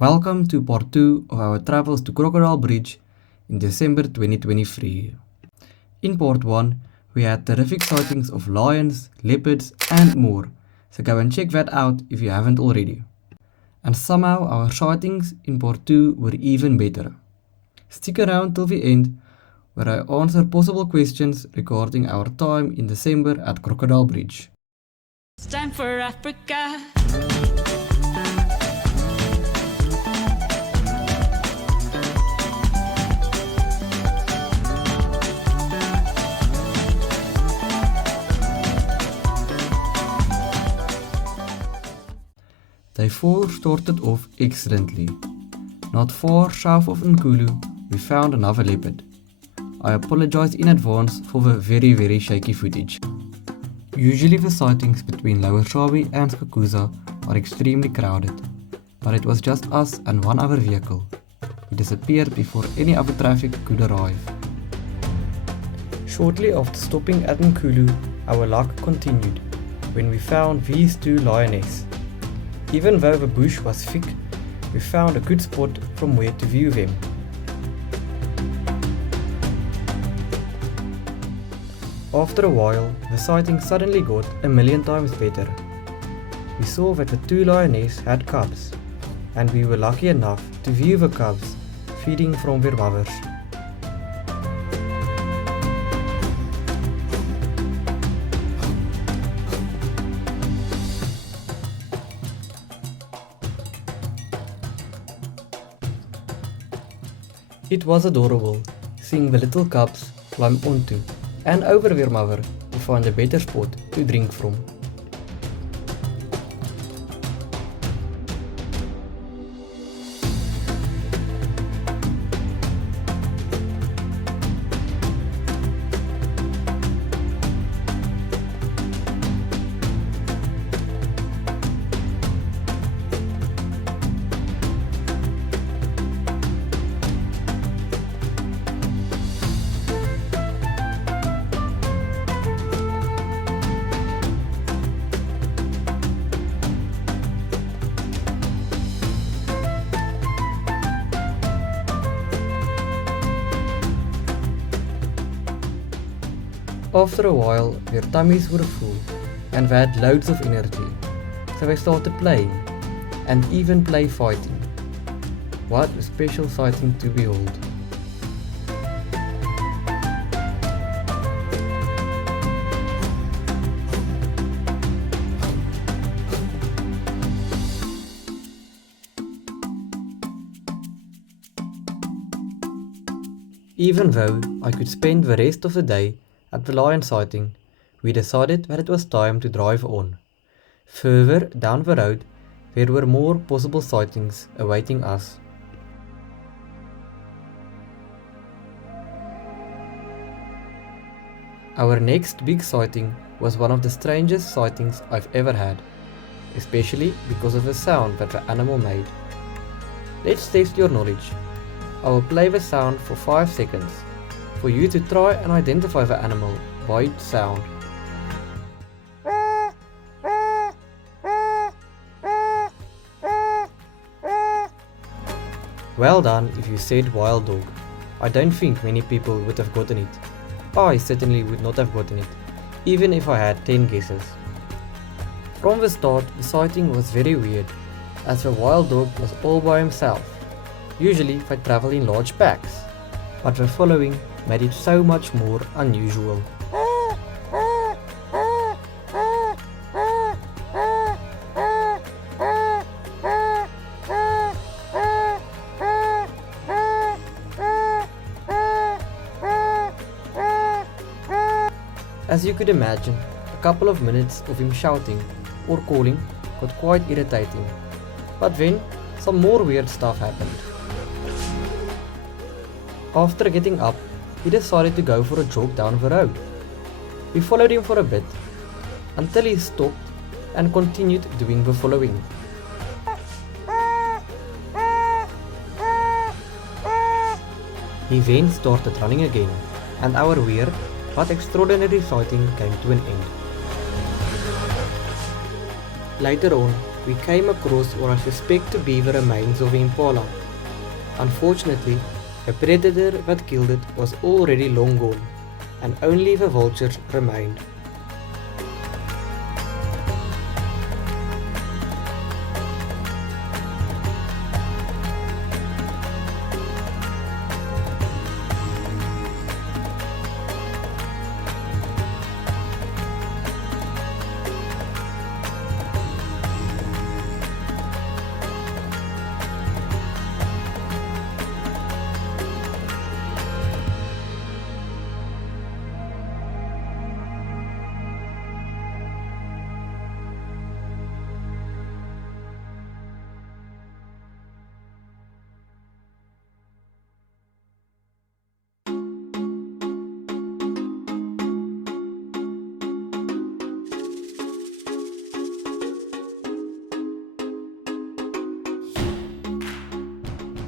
Welcome to part 2 of our travels to Crocodile Bridge in December 2023. In part 1, we had terrific sightings of lions, leopards, and more, so go and check that out if you haven't already. And somehow our sightings in part 2 were even better. Stick around till the end, where I answer possible questions regarding our time in December at Crocodile Bridge. It's time for Africa. Day 4 started off excellently. Not far south of Nkulu, we found another leopard. I apologize in advance for the very shaky footage. Usually the sightings between Lower Shabi and Skukuza are extremely crowded, but it was just us and one other vehicle. We disappeared before any other traffic could arrive. Shortly after stopping at Nkulu, our luck continued when we found these two lionesses. Even though the bush was thick, we found a good spot from where to view them. After a while, the sighting suddenly got a million times better. We saw that the two lionesses had cubs, and we were lucky enough to view the cubs feeding from their mothers. It was adorable, seeing the little cubs climb onto and over their mother to find a better spot to drink from. After a while, their tummies were full and they had loads of energy, so they started playing, and even play fighting. What a special sighting to behold. Even though I could spend the rest of the day at the lion sighting, we decided that it was time to drive on. Further down the road, there were more possible sightings awaiting us. Our next big sighting was one of the strangest sightings I've ever had, especially because of the sound that the animal made. Let's test your knowledge. I will play the sound for 5 seconds, for you to try and identify the animal by its sound. Well done if you said wild dog. I don't think many people would have gotten it. I certainly would not have gotten it, even if I had 10 guesses. From the start, the sighting was very weird, as the wild dog was all by himself. Usually they travel in large packs, but the following made it so much more unusual. As you could imagine, a couple of minutes of him shouting or calling got quite irritating, but then some more weird stuff happened. After getting up, he decided to go for a jog down the road. We followed him for a bit, until he stopped and continued doing the following. He then started running again, and our weird but extraordinary sighting came to an end. Later on, we came across what I suspect to be the remains of the impala. Unfortunately, the predator that killed it was already long gone, and only the vultures remained.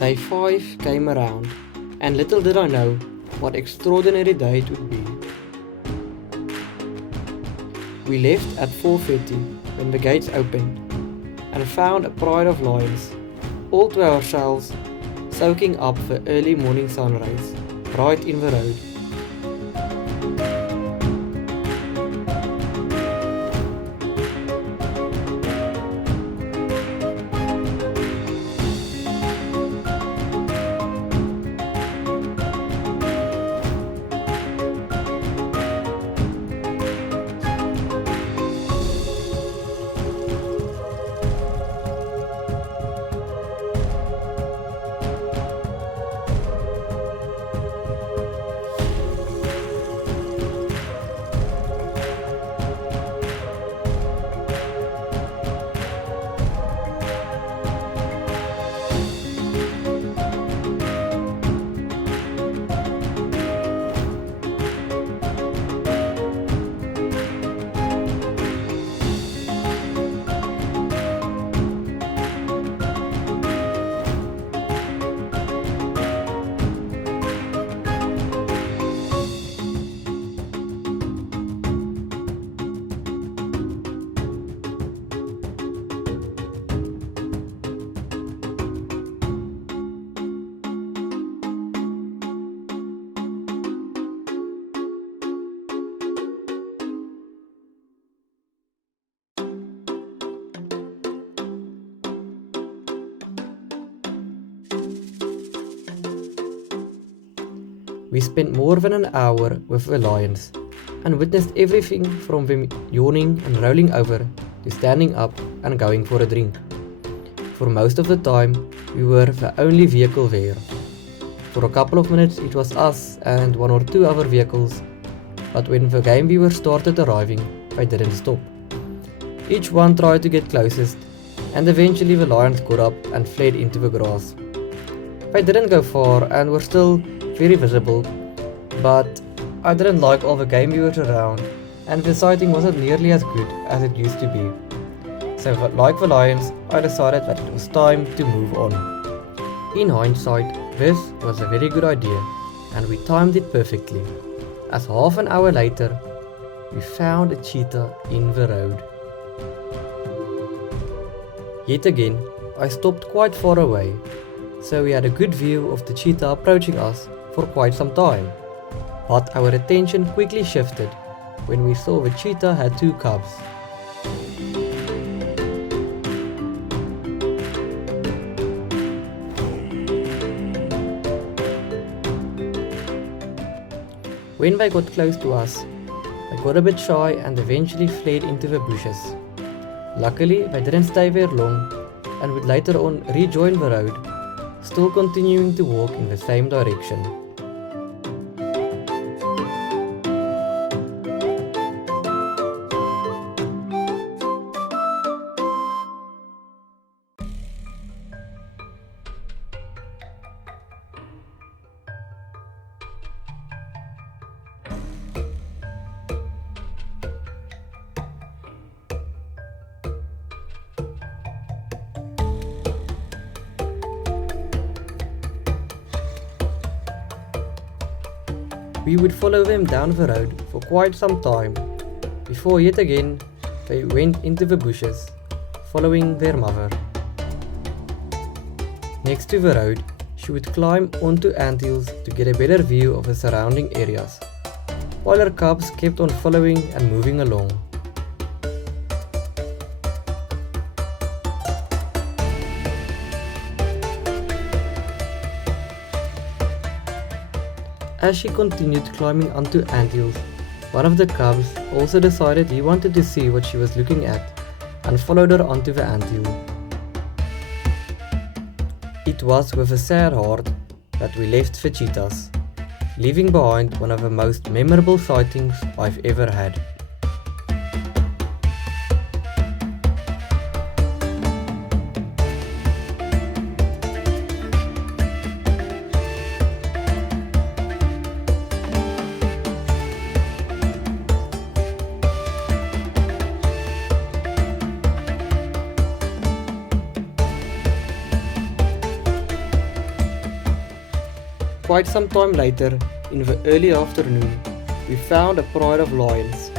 Day 5 came around, and little did I know what extraordinary day it would be. We left at 4:30 when the gates opened, and found a pride of lions, all to ourselves, soaking up the early morning sun rays, right in the road. We spent more than an hour with the lions and witnessed everything from them yawning and rolling over to standing up and going for a drink. For most of the time, we were the only vehicle there. For a couple of minutes it was us and one or two other vehicles, but when the game viewers started arriving, they didn't stop. Each one tried to get closest, and eventually the lions got up and fled into the grass. They didn't go far and were still very visible, but I didn't like all the game viewers around, and the sighting wasn't nearly as good as it used to be. So like the lions, I decided that it was time to move on. In hindsight, this was a very good idea, and we timed it perfectly, as half an hour later, we found a cheetah in the road. Yet again, I stopped quite far away, so we had a good view of the cheetah approaching us for quite some time. But our attention quickly shifted when we saw the cheetah had two cubs. When they got close to us, they got a bit shy and eventually fled into the bushes. Luckily, they didn't stay there long and would later on rejoin the road, still continuing to walk in the same direction. We would follow them down the road for quite some time, before yet again they went into the bushes, following their mother. Next to the road, she would climb onto anthills to get a better view of the surrounding areas, while her cubs kept on following and moving along. As she continued climbing onto anthills, one of the cubs also decided he wanted to see what she was looking at and followed her onto the anthill. It was with a sad heart that we left the cheetahs, leaving behind one of the most memorable sightings I've ever had. Quite some time later, in the early afternoon, we found a pride of lions,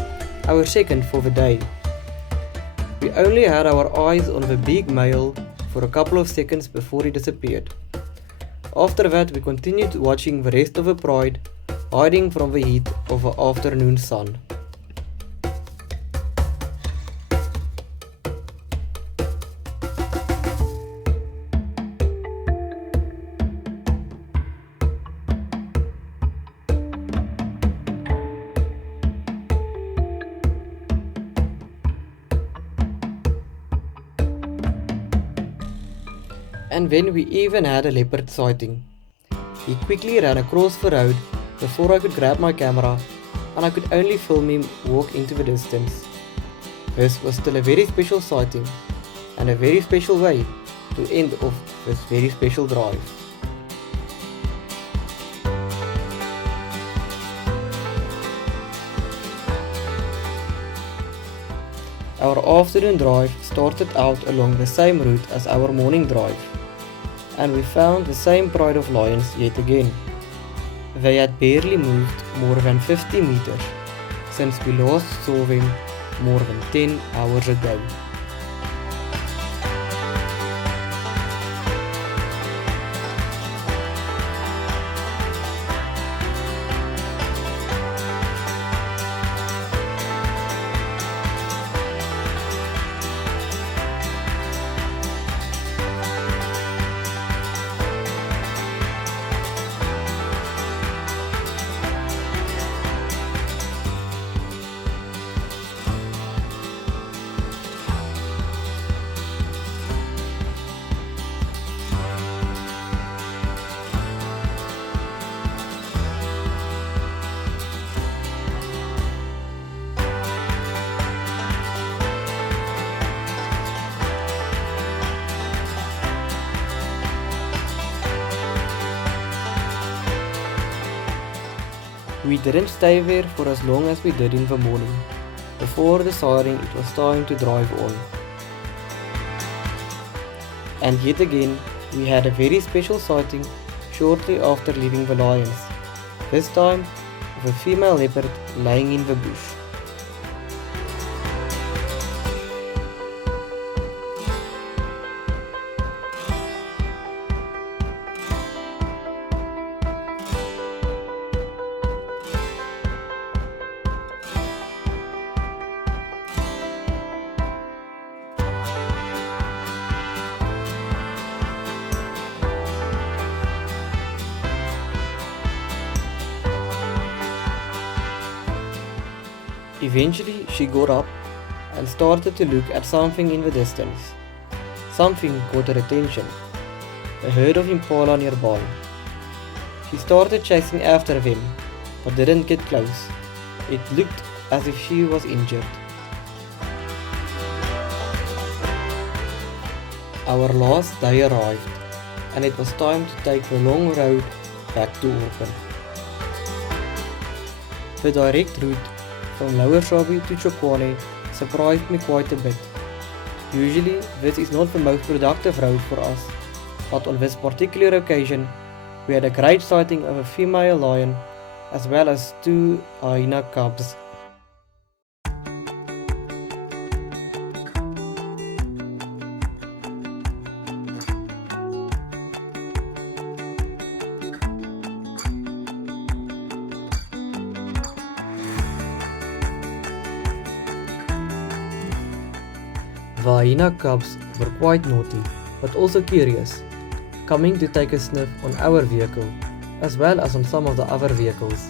our second for the day. We only had our eyes on the big male for a couple of seconds before he disappeared. After that, we continued watching the rest of the pride, hiding from the heat of the afternoon sun. And then we even had a leopard sighting. He quickly ran across the road before I could grab my camera, and I could only film him walk into the distance. This was still a very special sighting, and a very special way to end off this very special drive. Our afternoon drive started out along the same route as our morning drive, and we found the same pride of lions yet again. They had barely moved more than 50 meters since we last saw them more than 10 hours ago. We didn't stay there for as long as we did in the morning, before deciding it was time to drive on. And yet again, we had a very special sighting shortly after leaving the lions, this time with a female leopard lying in the bush. Eventually, she got up and started to look at something in the distance. Something caught her attention, a herd of impala nearby. She started chasing after them, but didn't get close. It looked as if she was injured. Our last day arrived, and it was time to take the long road back to Auckland. The direct route from Lower Swabi to Chokwane surprised me quite a bit. Usually this is not the most productive road for us, but on this particular occasion we had a great sighting of a female lion as well as 2 hyena cubs. The hyena cubs were quite naughty, but also curious, coming to take a sniff on our vehicle, as well as on some of the other vehicles.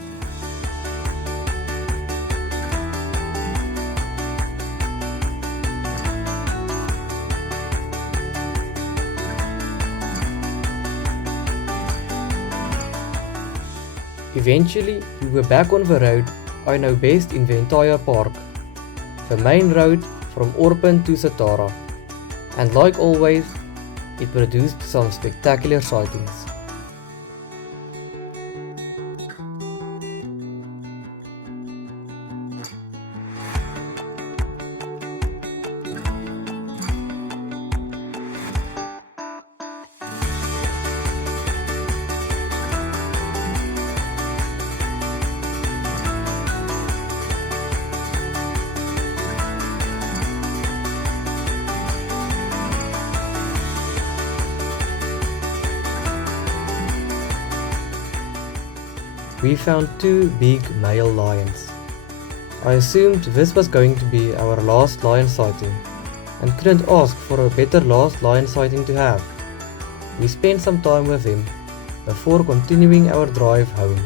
Eventually, we were back on the road I know best in the entire park, the main road from Orpen to Satara, and like always, it produced some spectacular sightings. We found two big male lions. I assumed this was going to be our last lion sighting, and couldn't ask for a better last lion sighting to have. We spent some time with him before continuing our drive home.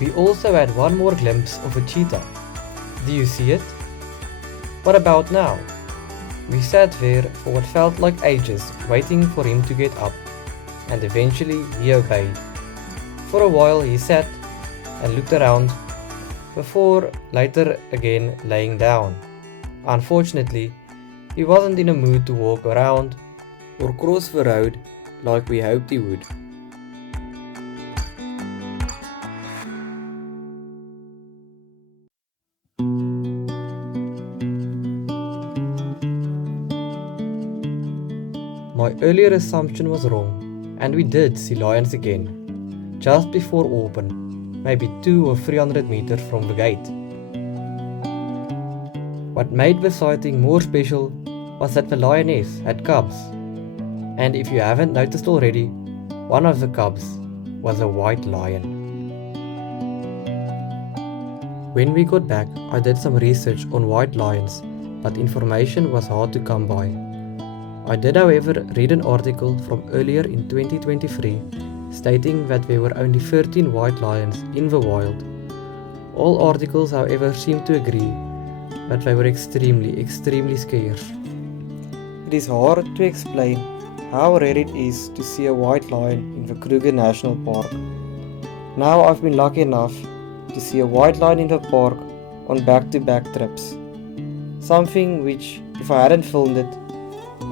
We also had one more glimpse of a cheetah. Do you see it? What about now? We sat there for what felt like ages waiting for him to get up, and eventually he obeyed. For a while he sat and looked around before later again laying down. Unfortunately, he wasn't in a mood to walk around or cross the road like we hoped he would. My earlier assumption was wrong, and we did see lions again, just before Orpen, maybe 200 or 300 meters from the gate. What made the sighting more special was that the lioness had cubs, and if you haven't noticed already, one of the cubs was a white lion. When we got back, I did some research on white lions, but information was hard to come by. I did, however, read an article from earlier in 2023 stating that there were only 13 white lions in the wild. All articles, however, seem to agree that they were extremely scarce. It is hard to explain how rare it is to see a white lion in the Kruger National Park. Now I've been lucky enough to see a white lion in the park on back-to-back trips. Something which, if I hadn't filmed it,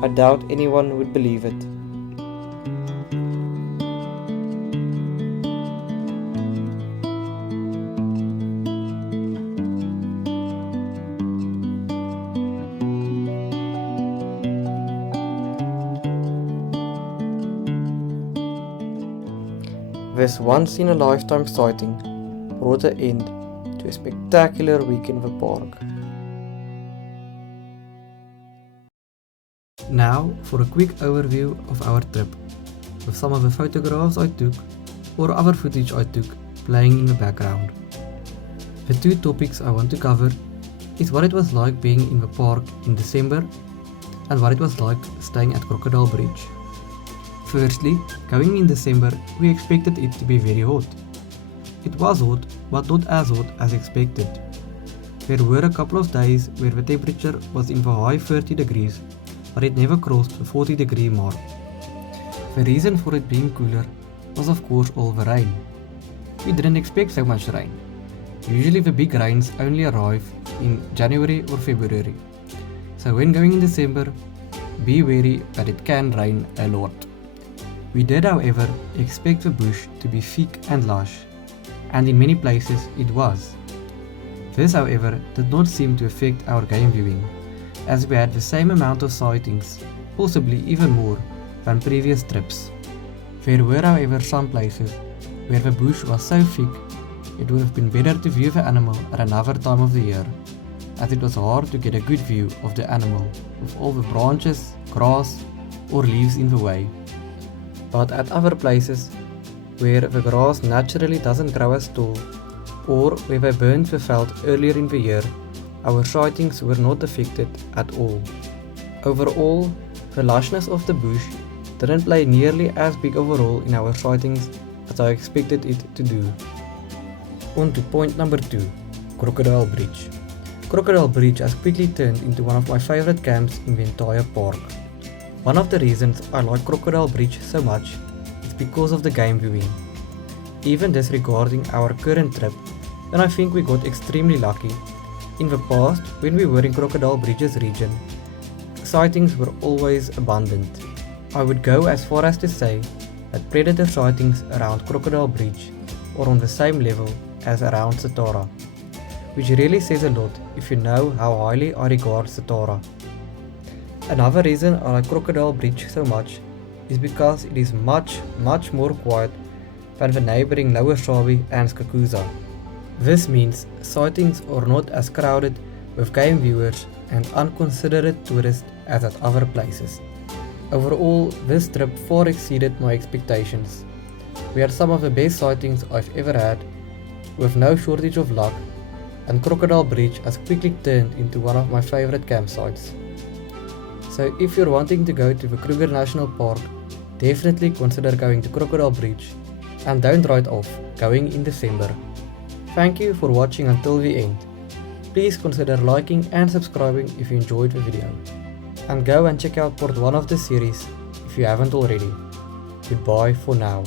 I doubt anyone would believe it. This once-in-a-lifetime sighting brought an end to a spectacular week in the park. Now for a quick overview of our trip, with some of the photographs I took or other footage I took playing in the background. The two topics I want to cover is what it was like being in the park in December and what it was like staying at Crocodile Bridge. Firstly, going in December, we expected it to be very hot. It was hot, but not as hot as expected. There were a couple of days where the temperature was in the high 30 degrees, but it never crossed the 40-degree mark. The reason for it being cooler was of course all the rain. We didn't expect so much rain. Usually the big rains only arrive in January or February. So when going in December, be wary that it can rain a lot. We did, however, expect the bush to be thick and lush, and in many places it was. This, however, did not seem to affect our game viewing, as we had the same amount of sightings, possibly even more, than previous trips. There were, however, some places where the bush was so thick it would have been better to view the animal at another time of the year, as it was hard to get a good view of the animal with all the branches, grass or leaves in the way. But at other places where the grass naturally doesn't grow as tall, or where they burned the veld earlier in the year, our sightings were not affected at all. Overall, the lushness of the bush didn't play nearly as big of a role in our sightings as I expected it to do. On to point number 2, Crocodile Bridge. Crocodile Bridge has quickly turned into one of my favorite camps in the entire park. One of the reasons I like Crocodile Bridge so much is because of the game viewing. Even disregarding our current trip, then I think we got extremely lucky. In the past, when we were in Crocodile Bridge's region, sightings were always abundant. I would go as far as to say that predator sightings around Crocodile Bridge are on the same level as around Cheetah, which really says a lot if you know how highly I regard Cheetah. Another reason I like Crocodile Bridge so much is because it is much more quiet than the neighbouring Lower Sabi and Skakuza. This means sightings are not as crowded with game viewers and unconsiderate tourists as at other places. Overall, this trip far exceeded my expectations. We had some of the best sightings I've ever had, with no shortage of luck, and Crocodile Bridge has quickly turned into one of my favorite campsites. So if you're wanting to go to the Kruger National Park, definitely consider going to Crocodile Bridge, and don't write off going in December. Thank you for watching until the end. Please consider liking and subscribing if you enjoyed the video. And go and check out part 1 of the series if you haven't already. Goodbye for now.